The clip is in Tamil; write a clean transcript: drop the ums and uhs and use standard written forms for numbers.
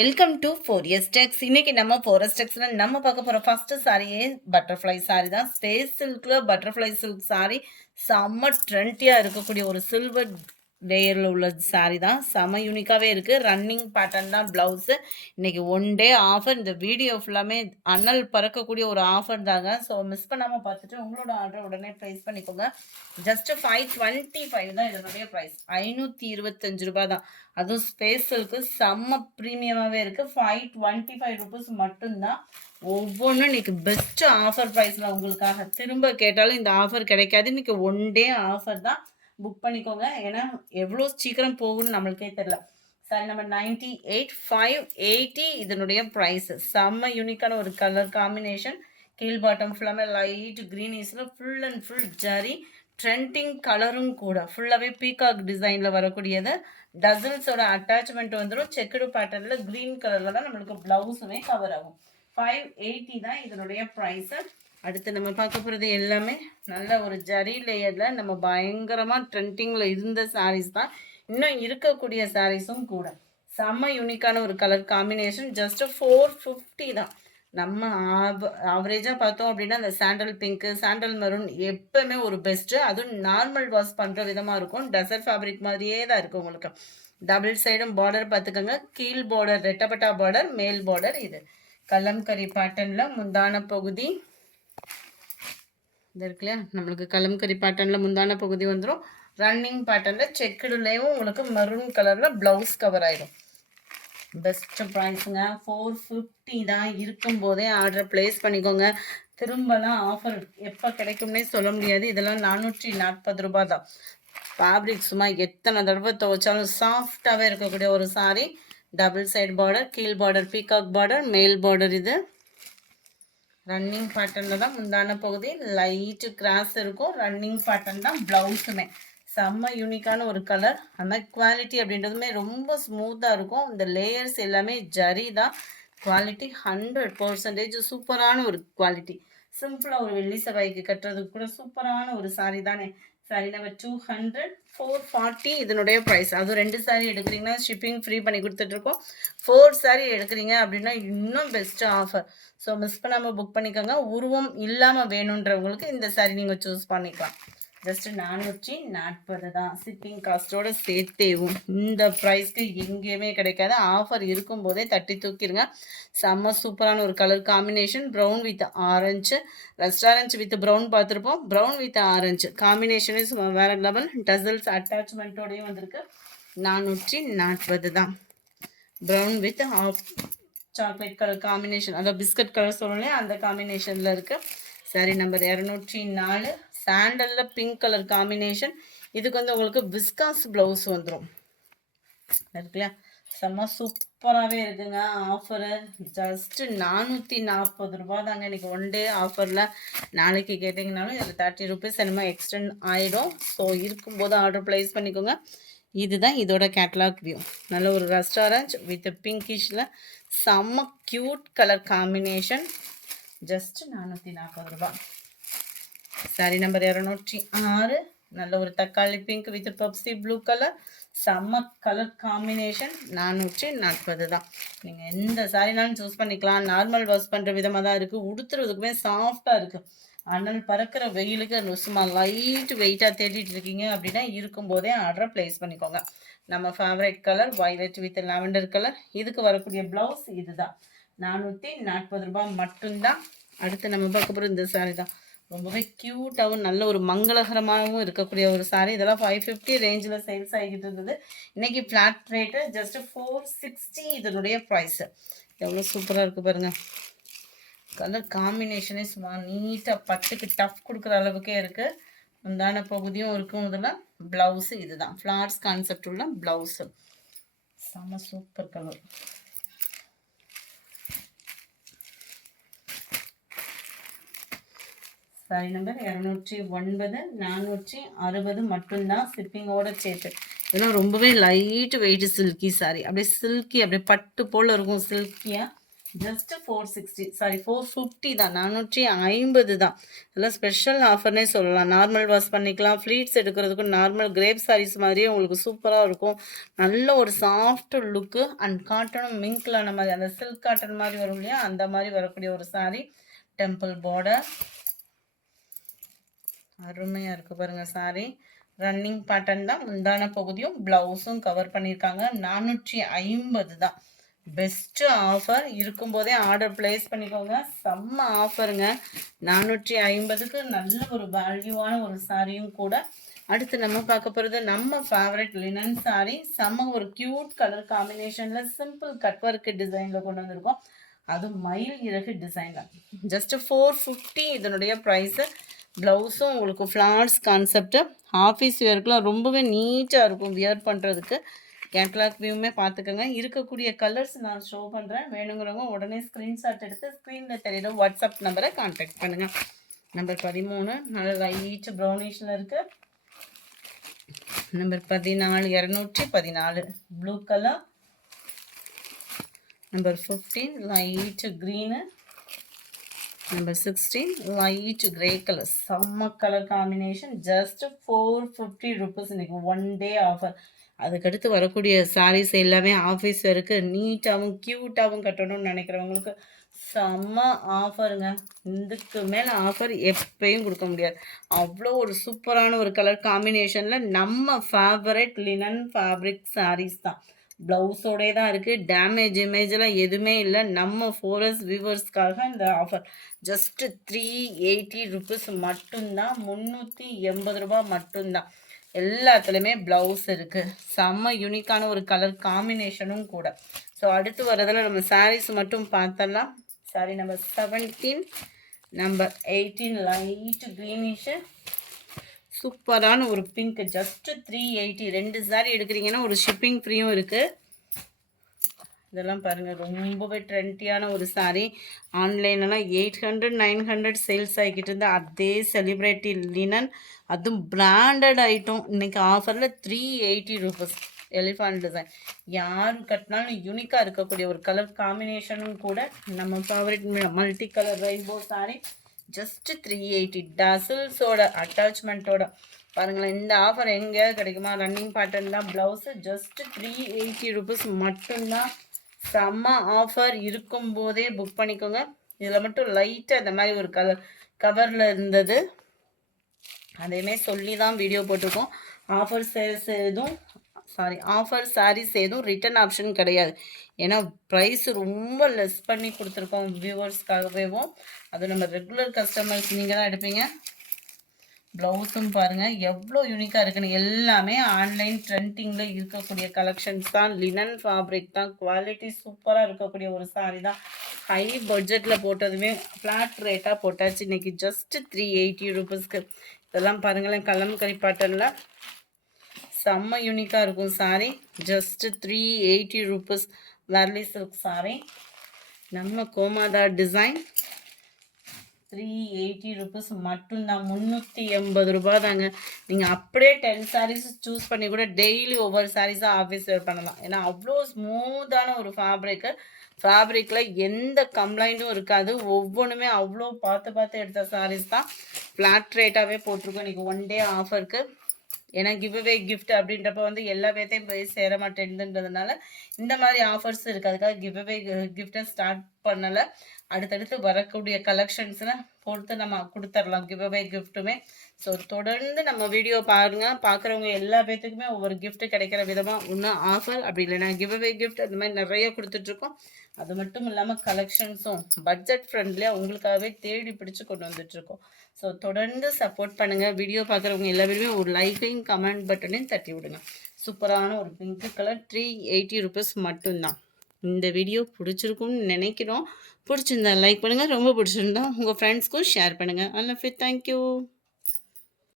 Welcome to 4S Techs. இன்னைக்கு நம்ம 4S Techsல நம்ம பார்க்க போற ஃபர்ஸ்ட் சாரியே பட்டர்ஃப்ளை சாரி தான். ஸ்பேஸ் சில்க்ல பட்டர்ஃப்ளை சில்க் சாரி செம்ம ட்ரெண்டியா இருக்கக்கூடிய ஒரு சில்வர் லேயர்ல உள்ள சாரி தான். செம்ம யூனிக்காவே இருக்கு. ரன்னிங் பேட்டர்ன் தான் பிளவுஸ். இன்னைக்கு ஒன் டே ஆஃபர். இந்த வீடியோ ஃபுல்லாமே அனல் பறக்கக்கூடிய ஒரு ஆஃபர் தாங்க. ஸோ மிஸ் பண்ணாம பார்த்துட்டு உங்களோட ஆர்டர் உடனே ப்ரைஸ் பண்ணிக்கோங்க. ஜஸ்ட் 525 தான் இதனுடைய ப்ரைஸ். 525 ரூபாய் தான். அதுவும் ஸ்பேஸலுக்கு செம்ம ப்ரீமியமாகவே இருக்குது. 525 ருபீஸ் மட்டும்தான். ஒவ்வொன்றும் இன்னைக்கு பெஸ்ட் ஆஃபர் ப்ரைஸில் உங்களுக்காக. திரும்ப கேட்டாலும் இந்த ஆஃபர் கிடைக்காது. இன்னைக்கு ஒன் டே ஆஃபர் தான். புக் பண்ணிக்கோங்க. ஏன்னா எவ்வளோ சீக்கிரம் போகும்னு நம்மளுக்கே தெரியல. சாரி நம்பர் 98 580 இதனுடைய ப்ரைஸ். செம்ம யூனிக்கான ஒரு கலர் காம்பினேஷன். கீழ் பாட்டம் ஃபுல்லாமே லைட் க்ரீனிஷில் full and full zari trending கலரும் கூட. ஃபுல்லாகவே பீகாக் டிசைனில் வரக்கூடியது. டசல்ஸோட அட்டாச்மெண்ட் வந்துடும். செக்குடு பேட்டர்னில் க்ரீன் கலரில் தான் நம்மளுக்கு ப்ளவுஸுமே கவர் ஆகும். 580 தான் இதனுடைய ப்ரைஸு. அடுத்து நம்ம பார்க்க போகிறது எல்லாமே நல்ல ஒரு ஜரி லேயரில் நம்ம பயங்கரமாக ட்ரெண்டிங்கில் இருந்த சாரீஸ் தான். இன்னும் இருக்கக்கூடிய சாரீஸும் கூட. செம்ம யூனிக்கான ஒரு கலர் காம்பினேஷன். ஜஸ்ட் 450 தான். நம்ம ஆவரேஜாக பார்த்தோம் அப்படின்னா அந்த சாண்டல் பிங்க்கு, சாண்டல் மெரூன் எப்பவுமே ஒரு பெஸ்ட்டு. அதுவும் நார்மல் வாஷ் பண்ணுற விதமாக இருக்கும். டசர் ஃபேப்ரிக் மாதிரியே தான் இருக்கும் உங்களுக்கு. டபுள் சைடும் பார்டர் பார்த்துக்கோங்க. கீழ் பார்டர் ரெட்டப்பட்டா பார்டர், மேல் பார்டர். இது கலம்கரி பேட்டர்னில் முந்தான பகுதி இது இருக்கு இல்லையா, நம்மளுக்கு கலம்கரி பேட்டர்னில் முந்தான பகுதி வந்துடும். ரன்னிங் பேட்டர்னில் செக்குடுலேயும் உங்களுக்கு மெரூன் கலரில் ப்ளவுஸ் கவர் ஆகிடும். பெஸ்ட் ப்ரைஸுங்க. 450 தான். இருக்கும்போதே ஆர்டர் ப்ளேஸ் பண்ணிக்கோங்க. திரும்பலாம் ஆஃபர் எப்போ கிடைக்கும்னே சொல்ல முடியாது. இதெல்லாம் 440 ரூபாய் தான். ஃபேப்ரிக் சும்மா எத்தனை தடவை துவைச்சாலும் சாஃப்டாகவே இருக்கக்கூடிய ஒரு சாரி. டபுள் சைடு பார்டர், கீழ் பார்டர் பீகாக் பார்டர், மேல் பார்டர். இது ரன்னிங் பேட்டர்னில் தான் முந்தான பகுதி. லைட்டு கிராஸ் இருக்கும். ரன்னிங் பேட்டர்ன் தான் ப்ளவுஸுமே. செம்ம யூனிக்கான ஒரு கலர். அந்த குவாலிட்டி அப்படின்றதுமே ரொம்ப ஸ்மூத்தாக இருக்கும். இந்த லேயர்ஸ் எல்லாமே ஜரி தான். குவாலிட்டி 100% சூப்பரான ஒரு குவாலிட்டி. சிம்பிளாக ஒரு வெள்ளி செவ்வாய்க்கு கட்டுறதுக்கு கூட சூப்பரான ஒரு சாரி தானே. சாரி நம்பர் 200 440 இதனுடைய ப்ரைஸ். அதுவும் 2 சாரி எடுக்கிறீங்கன்னா ஷிப்பிங் ஃப்ரீ பண்ணி கொடுத்துட்ருக்கோம். 4 சாரி எடுக்கிறீங்க அப்படின்னா இன்னும் பெஸ்ட்டு ஆஃபர். ஸோ மிஸ் பண்ணாமல் புக் பண்ணிக்கோங்க. உருவம் இல்லாமல் வேணுன்றவங்களுக்கு இந்த சாரி நீங்கள் சூஸ் பண்ணிக்கலாம். ஜஸ்ட் 440 தான். ஷிப்பிங் காஸ்ட்டோட சேர்த்தேவும். இந்த ப்ரைஸ்க்கு எங்கேயுமே கிடைக்காது. ஆஃபர் இருக்கும்போதே தட்டி தூக்கிடுங்க. செம்ம சூப்பரான ஒரு colour combination. Brown with orange. Restaurant with brown பார்த்துருப்போம். ப்ரௌன் வித் ஆரஞ்சு காம்பினேஷனே வேறு லெவல். டசல்ஸ் அட்டாச்மெண்ட்டோடையும் வந்திருக்கு. 440 தான். Brown with off chocolate colour combination, அதாவது பிஸ்கட் கலர் சொல்லலையே அந்த காம்பினேஷனில் இருக்குது. சாரி நம்பர் 204 சாண்டலில் பிங்க் கலர் காம்பினேஷன். இதுக்கு வந்து உங்களுக்கு விஸ்காஸ் ப்ளவுஸ் வந்துடும் இருக்குல்லையா. செம்ம சூப்பராகவே இருக்குங்க. ஆஃபரு ஜஸ்ட்டு 440 ரூபா தாங்க. இன்றைக்கி ஒன் டே ஆஃபரில். நாளைக்கு கேட்டிங்கனாலும் இதில் 30 ருபீஸ் என்னமோ எக்ஸ்டெண்ட் ஆகிடும். ஸோ இருக்கும்போது ஆர்டர் ப்ளேஸ் பண்ணிக்கோங்க. இதுதான் இதோட கேட்லாக் வியூ. நல்ல ஒரு ரெஸ்டாரண்ட் வித் பிங்கிஷில் செம்ம க்யூட் கலர் காம்பினேஷன். ஜஸ்ட் 440 ரூபா. சாரி நம்பர் 206 நல்ல ஒரு தக்காளி pink with Pepsi blue colour. செம்ம கலர் காம்பினேஷன். 440 தான். நீங்கள் எந்த சாரினாலும் சூஸ் பண்ணிக்கலாம். நார்மல் வாஷ் பண்ணுற விதமாக தான் இருக்குது. உடுத்துறதுக்குமே சாஃப்டாக இருக்குது. அனல் பறக்கிற வெயிலுக்கு சும்மா லைட் வெயிட்டாக தேடிட்டு இருக்கீங்க அப்படின்னா இருக்கும்போதே ஆர்டரை ப்ளேஸ் பண்ணிக்கோங்க. நம்ம favourite colour violet with lavender colour. இதுக்கு வரக்கூடிய ப்ளவுஸ் இதுதான். 440 ரூபாய் மட்டும்தான். அடுத்து நம்ம பார்க்க போகிற இந்த சாரி தான். ரொம்பவே க்யூட்டாகவும் நல்ல ஒரு மங்களகரமாகவும் இருக்கக்கூடிய ஒரு சாரி. இதெல்லாம் 550 ரேஞ்சில் சேல்ஸ் ஆகிட்டு இருந்தது. இன்றைக்கி ஃப்ளாட் ரேட்டு ஜஸ்ட்டு 460 இதனுடைய ப்ரைஸு. எவ்வளோ சூப்பராக இருக்குது பாருங்கள். கலர் காம்பினேஷனே சும்மா நீட்டாக பட்டுக்கு டஃப் கொடுக்குற அளவுக்கே இருக்குது. முந்தான பகுதியும் இருக்கும். இதில் ப்ளவுஸு இதுதான். ஃப்ளார்ஸ் கான்செப்ட் உள்ள ப்ளவுஸு. செம்ம சூப்பர் கலர். சாரி நம்பர் 209 460 மட்டும்தான். ஷிப்பிங்கோட சேர்த்து. இதெல்லாம் ரொம்பவே லைட் வெயிட் சில்கி சாரி. அப்படியே சில்கி அப்படியே பட்டு போல் இருக்கும். சில்கியாக ஜஸ்ட் 460 சாரி 450 தான், 450 தான். இதெல்லாம் ஸ்பெஷல் ஆஃபர்னே சொல்லலாம். நார்மல் வாஷ் பண்ணிக்கலாம், ஃப்ளீட்ஸ் எடுக்கிறதுக்கும் நார்மல் கிரேப் சாரீஸ் மாதிரியே உங்களுக்கு சூப்பராக இருக்கும். நல்ல ஒரு சாஃப்ட் லுக்கு அண்ட் காட்டனும் மிங்க்லான மாதிரி, அந்த சில்க் காட்டன் மாதிரி வரும் இல்லையா, அந்த மாதிரி வரக்கூடிய ஒரு சாரீ. டெம்பிள் பார்டர் அருமையாக இருக்குது பாருங்கள் சாரீ. ரன்னிங் பேட்டர்ன் தான், முந்தான பகுதியும் ப்ளவுஸும் கவர் பண்ணியிருக்காங்க. 450 தான். பெஸ்ட்டு ஆஃபர் இருக்கும்போதே ஆர்டர் பிளேஸ் பண்ணிக்கோங்க. செம்ம ஆஃபருங்க. 450க்கு நல்ல ஒரு வேல்யூவான ஒரு சாரியும் கூட. அடுத்து நம்ம பார்க்க போகிறது நம்ம ஃபேவரட் லினன் சாரீ. செம்ம ஒரு க்யூட் கலர் காம்பினேஷனில் சிம்பிள் கட் ஒர்க் டிசைனில் கொண்டு வந்திருக்கோம். அதுவும் மயில் இறகு டிசைனில். ஜஸ்ட் 450 இதனுடைய ப்ரைஸு. ப்ளவுஸும் உங்களுக்கு ஃப்ளார்ஸ் கான்செப்ட்டு. ஆஃபீஸ் வியர்க்குலாம் ரொம்பவே நீட்டாக இருக்கும் வியர் பண்ணுறதுக்கு. கேட்லாக் வியூமே பார்த்துக்கோங்க. இருக்கக்கூடிய கலர்ஸ் நான் ஷோ பண்ணுறேன். வேணுங்கிறவங்க உடனே ஸ்க்ரீன்ஷாட் எடுத்து ஸ்க்ரீனில் தெரியுற வாட்ஸ்அப் நம்பரை கான்டாக்ட் பண்ணுங்கள். நம்பர் 13 நல்ல லைட் ப்ரௌனிஷில் இருக்குது. Number 14 214 blue colour. Number 15 light green. Number 16 light grey colour. செம்ம கலர் காம்பினேஷன். ஜஸ்ட் 450 ருபீஸ் இன்றைக்கி ஒன் டே ஆஃபர். அதுக்கடுத்து வரக்கூடிய சாரீஸ் எல்லாமே ஆஃபீஸ் இருக்குது. நீட்டாகவும் க்யூட்டாகவும் கட்டணும்னு நினைக்கிறவங்களுக்கு செம்ம ஆஃபருங்க. இதுக்கு மேலே ஆஃபர் எப்பயும் கொடுக்க முடியாது. அவ்வளோ ஒரு சூப்பரான ஒரு கலர் காம்பினேஷனில் நம்ம ஃபேவரட் லினன் ஃபேப்ரிக் சாரீஸ் தான். ப்ளவுஸோடே தான் இருக்குது. டேமேஜ் இமேஜெலாம் எதுவுமே இல்லை. நம்ம ஃபோரஸ் வியூவர்ஸ்க்காக இந்த ஆஃபர். ஜஸ்ட்டு 380 ருபீஸ் மட்டும்தான். 380 ரூபா மட்டும்தான். எல்லாத்துலேயுமே ப்ளவுஸ் இருக்குது. செம்ம யூனிக்கான ஒரு கலர் காம்பினேஷனும் கூட. ஸோ அடுத்து வரதில் நம்ம சாரீஸ் மட்டும் பார்த்தலாம். சாரி நம்பர் 17 நம்பர் 18 லைட் க்ரீனிஷு சூப்பரான ஒரு பிங்க். ஜஸ்ட்டு 380. 2 சாரீ எடுக்கிறீங்கன்னா ஒரு ஷிப்பிங் ஃப்ரீயும் இருக்குது. இதெல்லாம் பாருங்கள் ரொம்பவே ட்ரெண்டியான ஒரு சாரீ. ஆன்லைன்லாம் 800 900 சேல்ஸ் ஆகிக்கிட்டு இருந்தால் அதே செலிப்ரிட்டி லினன், அதுவும் பிராண்டட் ஐட்டம் இன்றைக்கி ஆஃபரில் 380 ருபீஸ். எலிஃபண்ட் டிசைன் யார் கட்டினாலும் யூனிக்காக இருக்கக்கூடிய ஒரு கலர் காம்பினேஷனும் கூட. நம்ம favourite multi colour rainbow sari. Just 380 டசில்ஸோட அட்டாச்மெண்ட்டோட. பாருங்களேன், இந்த ஆஃபர் எங்கேயாவது கிடைக்குமா? ரன்னிங் பேட்டர்ன் தான். ப்ளவுஸு ஜஸ்ட்டு 380 ருபீஸ் மட்டும்தான். செம்ம ஆஃபர் இருக்கும்போதே புக் பண்ணிக்கோங்க. இதில் மட்டும் லைட்டாக இந்த மாதிரி ஒரு கவரில் இருந்தது, அதையுமே சொல்லி தான் வீடியோ போட்டிருக்கோம். ஆஃபர் சேல்ஸ் எதுவும் ஆஃபர் சாரீஸ் எதுவும் ரிட்டன் ஆப்ஷன் கிடையாது. ஏன்னா ப்ரைஸ் ரொம்ப லெஸ் பண்ணி கொடுத்துருக்கோம் வியூவர்ஸ்க்காகவேவும். அது நம்ம ரெகுலர் கஸ்டமர்ஸ் நீங்கள் தான் எடுப்பீங்க. ப்ளவுஸும் பாருங்கள் எவ்வளோ யூனிக்காக இருக்குன்னு. எல்லாமே ஆன்லைன் ட்ரெண்டிங்கில் இருக்கக்கூடிய கலெக்ஷன்ஸ் தான். லினன் ஃபேப்ரிக் தான். குவாலிட்டி சூப்பராக இருக்கக்கூடிய ஒரு சாரீ தான். ஹை பட்ஜெட்டில் போட்டதுமே ஃப்ளாட் ரேட்டாக போட்டாச்சு இன்றைக்கி. ஜஸ்ட்டு 380 ருபீஸ்க்கு. இதெல்லாம் பாருங்களேன், கலம்கரி பேட்டர்னில் செம்ம யூனிக்காக இருக்கும் sari. Just 380 rupees. Warli silk sari. நம்ம கோமாதா டிசைன் 380 ருபீஸ் மட்டும்தான். 380 ரூபா தாங்க. நீங்கள் அப்படியே 10 சாரீஸ் சூஸ் பண்ணி கூட டெய்லி ஒவ்வொரு சாரீஸாக ஆஃபீஸ் வேர் பண்ணலாம். ஏன்னா அவ்வளோ ஸ்மூத்தான ஒரு ஃபேப்ரிக்கில் எந்த கம்ப்ளைண்ட்டும் இருக்காது. ஒவ்வொன்றுமே அவ்வளோ பார்த்து எடுத்த சாரீஸ் தான். ஃப்ளாட் ரேட்டாகவே போட்டிருக்கோம் இன்றைக்கி ஒன் டே ஆஃபருக்கு. ஏன்னா கிவ்அவே கிஃப்ட் அப்படின்றப்ப வந்து எல்லா பேர்த்தையும் போய் சேர மாட்டேங்குதுன்றதுனால இந்த மாதிரி ஆஃபர்ஸ் இருக்குது. அதுக்காக கிவ்அவே கிஃப்ட்டை ஸ்டார்ட் பண்ணலை. அடுத்தடுத்து வரக்கூடிய கலெக்ஷன்ஸ்னு பொறுத்து நம்ம கொடுத்துடலாம் கிவ்அவே கிஃப்ட்டுமே. ஸோ தொடர்ந்து நம்ம வீடியோ பாருங்கள். பார்க்குறவங்க எல்லா பேர்த்துக்குமே ஒவ்வொரு கிஃப்ட்டு கிடைக்கிற விதமாக ஒன்றும் ஆஃபர் அப்படி இல்லைன்னா கிவ்அவே கிஃப்ட் அந்த மாதிரி நிறைய கொடுத்துட்ருக்கோம். அது மட்டும் இல்லாமல் கலெக்ஷன்ஸும் பட்ஜெட் ஃப்ரெண்ட்லியாக உங்களுக்காகவே தேடி பிடிச்சி கொண்டு வந்துட்ருக்கோம். ஸோ தொடர்ந்து சப்போர்ட் பண்ணுங்கள். வீடியோ பார்க்குறவங்க எல்லாருமே ஒரு லைக்கையும் கமெண்ட் பட்டனையும் தட்டி விடுங்க. சூப்பரான ஒரு பிங்க் கலர் 380 ருபீஸ் மட்டும்தான். இந்த வீடியோ பிடிச்சிருக்கும்னு நினைக்கிறோம். பிடிச்சிருந்தா லைக் பண்ணுங்கள். ரொம்ப பிடிச்சிருந்தா உங்கள் ஃப்ரெண்ட்ஸ்க்கும் ஷேர் பண்ணுங்கள். I love you. தேங்க்யூ.